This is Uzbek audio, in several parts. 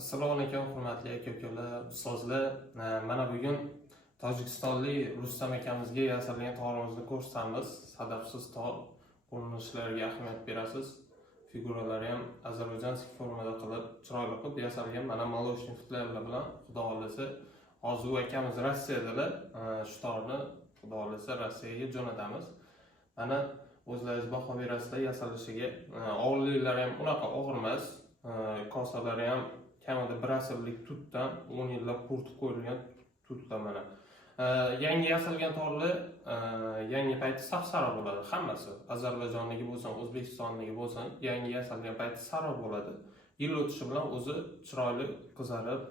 Assalomu alaykum, hurmatli aka-ukalar, ustozlar. Mana bugun tojikistonlik Rustam akamizga yasalgan tog'imizni ko'rsatamiz. Sadafsiz tog' ko'rinishlariga ahamiyat berasiz. Figuralari ham ozarbayjonskiy formada qilib, chiroyli qilib yasalgan. Mana молочный futlarlar bilan xudo xolasa hozir akamiz Rossiyadalar. Shu tog'ni xudo xolasa Rossiyaga jo'natamiz. Mana o'zlaringiz baho berasizlar yasalishiga. Og'irliklari ham unaqa og'ir emas. Kosalari ham kamida 1 asrlik tutdan 10 yillab quritib qo'yilgan tutlar mana. Yangi yasalgan tog'lar yangi payti saf-sara bo'ladi hammasi. Ozarbayjonniki bo'lsin, O'zbekistonniki bo'lsin, yangi yasalgan payti sara bo'ladi. Yil o'tishi bilan o'zi chiroyli qizarib,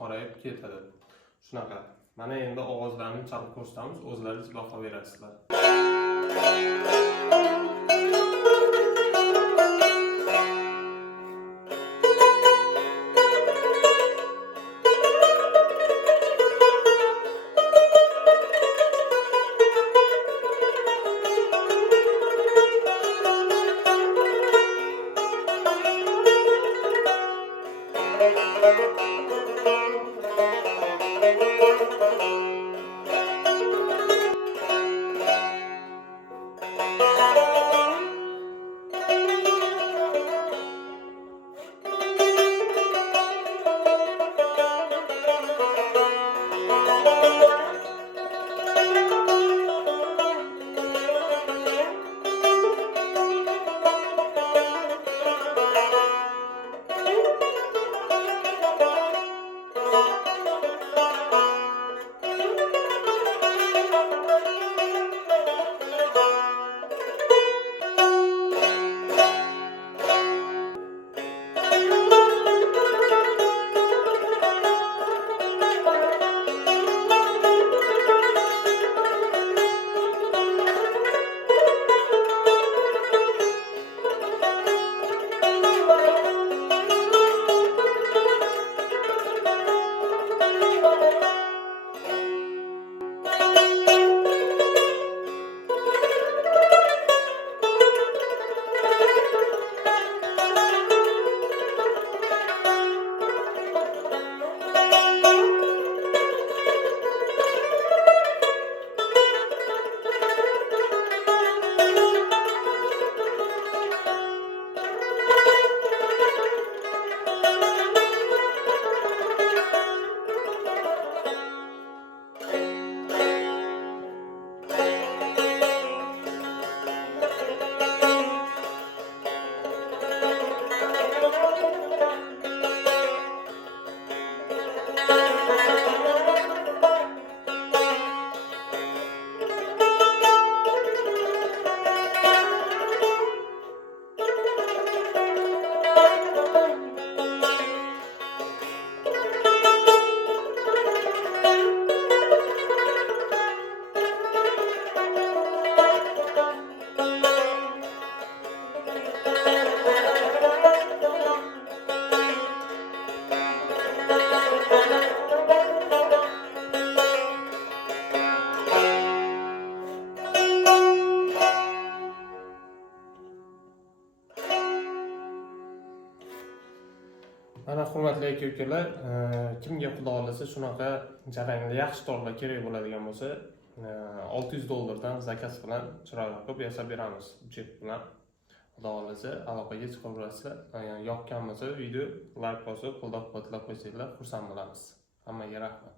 qorayib ketadi. Shunaqa. Mana endi ovozlarini chalib ko'rsatamiz, o'zlaringiz baho berasizlar. Mana hurmatli aka-ukalar, kimga xudo xolasa shunaqa jarangli yaxshi tog'lar kerak bo'ladigan bo'lsa, $600 zakaz bilan chiroyli qilib yasab beramiz. Jet bilan xudo xolasa aloqaga chiqa olasizlar. Yoqqan bo'lsa video like bosib, qo'llab-quvvatlab qo'ysanglar xursand bo'lamiz. Hammaga rahmat.